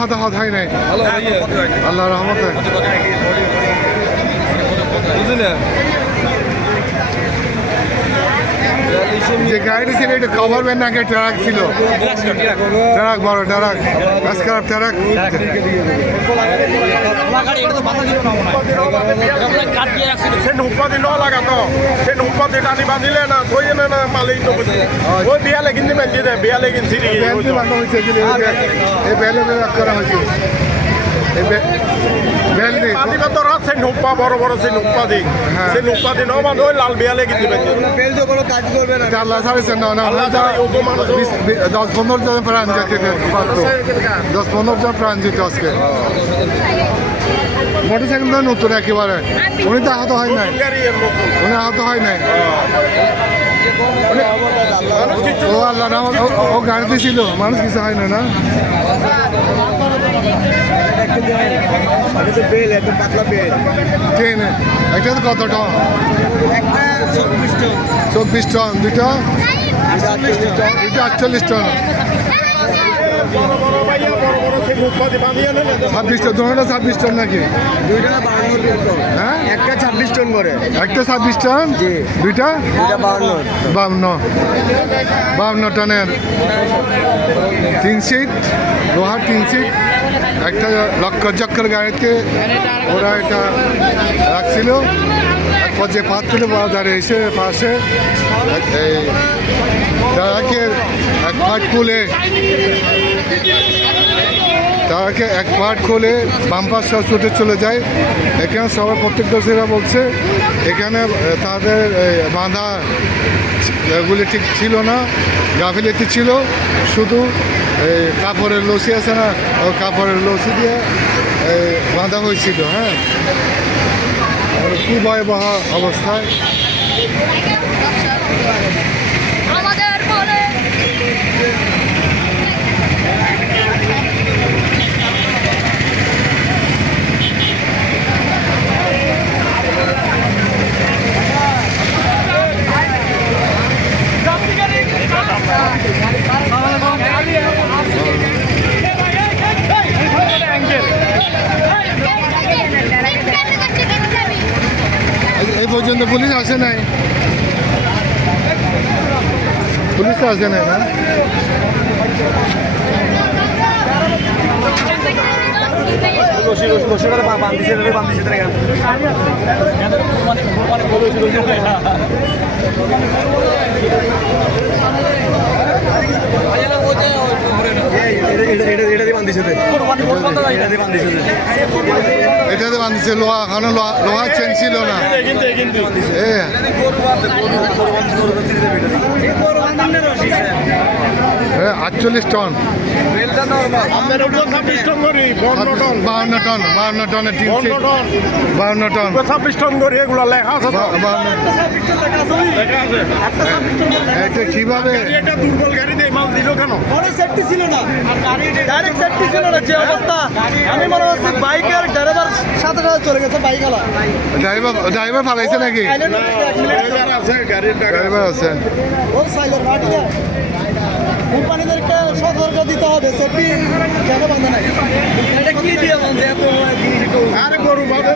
হতাহত হয় নাই, আল্লাহ রহমতে। যে গাড়িটি ছিল এটা কভারম্যান নাকি ট্রাক ছিল? ট্রাক, বড় ট্রাক, আজকাল ট্রাক। সে নুপাতি ন লাগাতো, সে নুপাতি টানি বাঁধিলে না থই না মালিক তো ওই বিয়ালে কিনতে বাঁধি দেয়, বিয়ালে কিনছি এই বেলে করা হয়েছে। সে নুপা বড় বড় সে নুপা দিক, সে নুপা দি ন বাঁধো লাল বিয়ালে কিনতে বাঁধি। আল্লাহ ছাড়েছেন না, 10-15 জন প্রাণ যেতে পারতো, 10-15 জন প্রাণ যেত আজকে। মোটরসাইকেলটা নতুন একেবারে, উনি তো আহত হয় নাই, উনি আহত হয় নাই। ও আল্লাহ, ও গাড়িতে ছিল, মানুষ কিছু হয় না। না ট্রেনে একটা তো কত টন? 24 টন, দুটো 48 টন, 26 টন, দুটো 26 টন নাকি? হ্যাঁ, একটা 26 টন করে, একটা 26 টন, দুইটা 52 টনের 3 সিট, লোহার 3 সিট। একটা লক্কর গাড়িতে ওরা এটা রাখছিল, এক পর্যায়ে পাচ্ছিল বাজারে এসে পাশে তাকে এক পাট খুলে বাম্পার সব ছুটে চলে যায়। এখানে সবাই প্রত্যেকদর্শীরা বলছে এখানে তাদের বাঁধা এগুলি ঠিক ছিল না, গাফিলতি ছিল, শুধু কাপড়ের লসি আছে না, ওই কাপড়ের লসি দিয়ে বাঁধা হয়েছিল। হ্যাঁ, আর কি ভয়াবহ অবস্থায়। এই পর্যন্ত পুলিশ আসে নাই, পুলিশ তো আসে নাই না? এটাতে বাঁধিছে লোহা, এখনো লোহার চেন ছিল না। 48 টন, 26 টন করি, 52 টন, 52 টনের 3 সিট, 52 টন, 26 টন করি, এগুলো লেখা আছে তো। এটা কিভাবে? এটা দুর্বল গাড়ি দিয়ে মাল দিল কেন? সেফটি ছিল না, ডাইরেক্ট সেফটি ছিল না। যে অবস্থা, আমি মনে হচ্ছে বাইকের ড্রাইভার সাথে চলে গেছে, বাইকওয়ালা ড্রাইভার ফালাইছে নাকি? ড্রাইভার আছে। ওর সাইলের মাটিতে কোম্পানিদেরকে সতর্ক দিতে হবে, সেফটি কেন বাঁধে নাই? এটা কি দিয়ে বাঁধে এত? আরে গরু বাঁধে